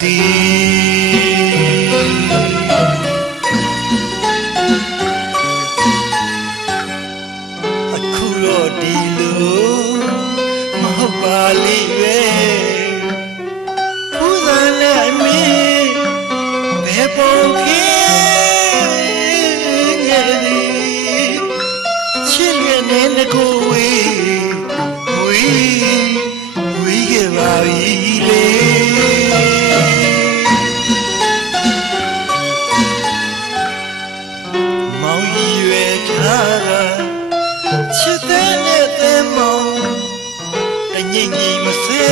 တိအခုတော့ဒီလိုမဟုတ်ပါလိမ့်ရဲ့ ငိမ့်ငိမ့်မဆဲ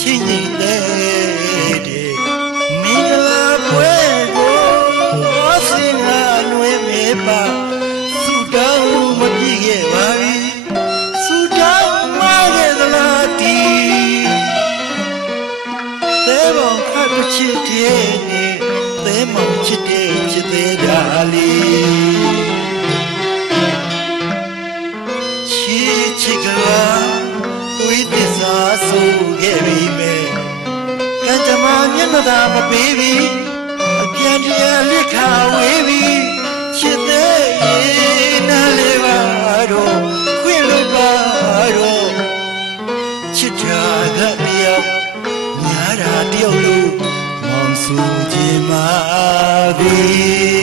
ချင်းငိမ့်တဲ့တဲ့မင်္ဂလာပွဲကိုစင်ဟာနွေမေပါသူတောင်းမပြည့်ခဲ့ပါဘူးသူတောင်းမခဲ့သလားတီတဲဘောင်ခတ်တစ်ချစ်တဲ့နဲ့တဲမောင်ချစ်တဲ့ချစ်သေးတာလေးချီချစ်ကလာသွေးသစ္စာ ဆိုခဲ့ပြီမဲ့ကံကြမ္မာမျက်နှာသာမပေးပြီအပြန်ပြန်လက်ခါဝေးပြီချစ်သေးရင်နားလေးပါတော့ခွင့်လို့ပါတော့ချစ်တာကတယောက်ညာတာတယောက်လို့မောင်ဆူခြင်းမာပြီ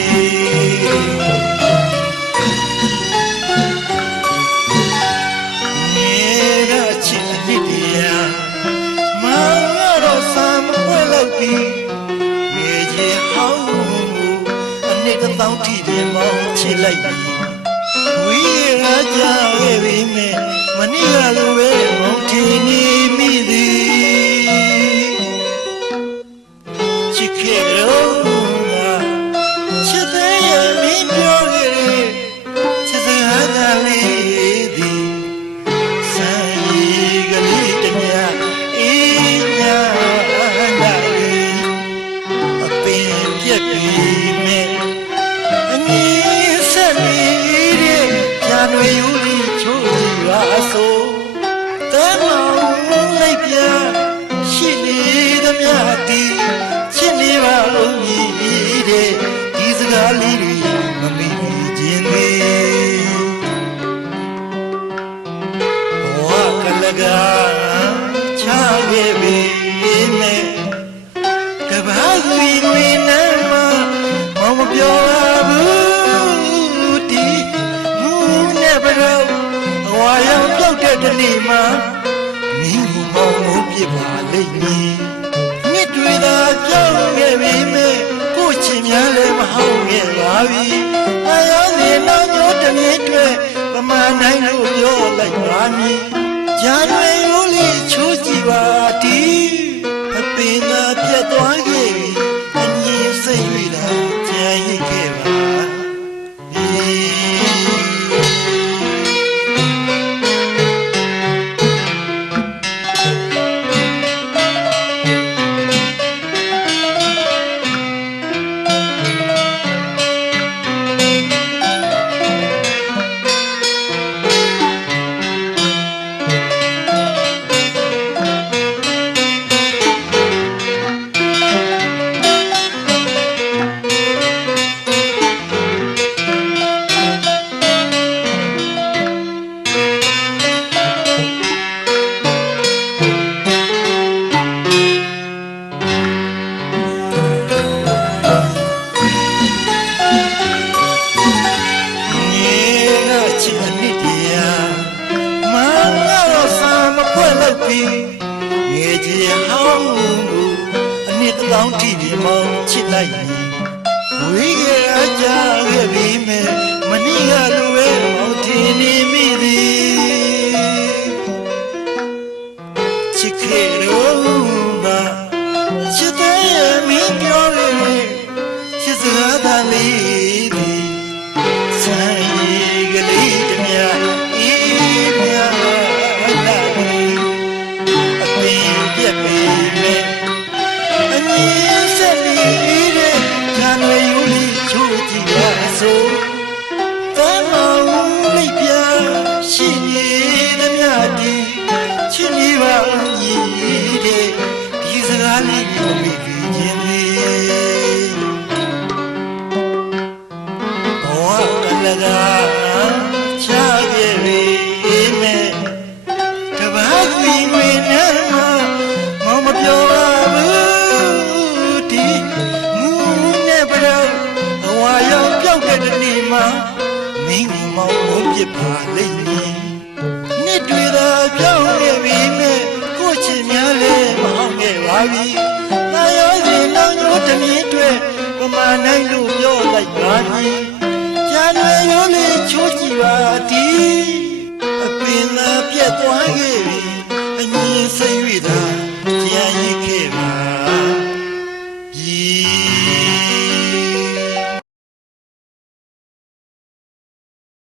အနှစ်တစ်သောင်းထိပြင်မောင်ချစ်လိုက်ပြီဝီးရကြခဲ့ပြီမဲ့မနေ့ကလိုပဲမောင်ထင်နေမိသည် ညာွေယူလီ နေ့မှာမင်းမမောင်ကိုပြစ်ပါလိမ့်မည်မြစ်တွေသာကြောက်ခဲ့ပြီမဲ့ကိုချင်များလည်းမဟောင်းခဲ့ပါပြီ။အယောစီနောက်ညိုတမင်းတွေပမာနိုင်လို့ပြောလိုက်ပါမည်။ဂျာရွ နှစ်တစ်သောင်းထိဒီမောင်ချစ်လိုက်ပြီဝိကေအကြခဲ့ပြီမဲ့မနည်းကလိုပဲမောင်ထင်နေမိသည်ချစ်ခဲ့တော့ငါချစ်တဲ့မင်းပြောလေချစ်စကားသာလေးသည်ဆန် မှာမင်းကမောင်ကိုပြစ်ပါလိမ့်မည်နှစ်တွေသာပြောင်းနေပြီမဲ့ကိုချစ်များလဲမအောင်ခဲ့ပါပြီ။နာရောစီနောက်ညိုတမင်းတွေပမာနိုင်လို့ပြောလိုက်ပါမည်။ကြာရွယ်ရိုးလေးချိုးကြည့်ပါတီအပင်သာပြရက်သွားခဲ့ပြီအမြင်စိတ်၍သာ